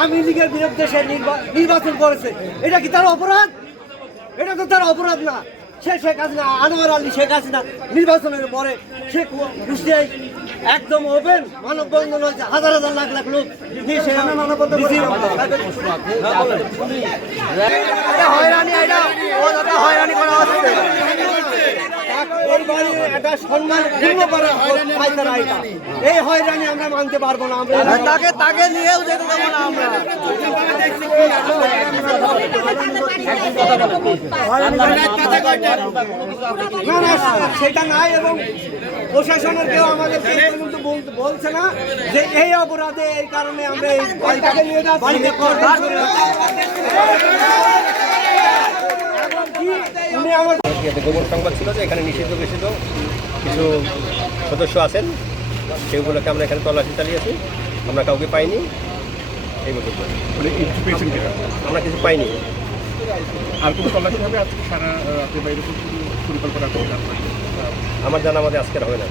আওয়ামী লীগের বিরুদ্ধে সে নির্বাচন করেছে, এটা কি তার অপরাধ? এটা তো তার অপরাধ না। সে শেখ হাসিনা, আনোয়ার আলী শেখ হাসিনা নির্বাচনের পরে সে কুষ্টিয়ায় একদম ওপেন মানববন্ধন হয়েছে, হাজার হাজার লাখ লাখ লোক হয়রানি করা হচ্ছে। একটা সম্মান এই হয়রানি আমরা মানতে পারবো না। আমরা তাকে নিয়েও যেতে পারবো না। আমরা সেটা নাই, এবং প্রশাসনের কেউ আমাদের বলছে না যে এই অপরাধে এই কারণে আমরা এই বাড়িটাকে নিয়ে বাড়িতে গোপন সংবাদ ছিল যে এখানে নিষিদ্ধ ঘোষিত কিছু সদস্য আছেন, সেগুলোকে আমরা এখানে তল্লাশি চালিয়েছি। আমরা কাউকে পাইনি এই বছর, আমরা কিছু পাইনি। আর কোনো তল্লাশি হবে আজকে সারা রাতের বাইরে পরিকল্পনা করবেন? আমার জানা আমাদের আজকের হবে না।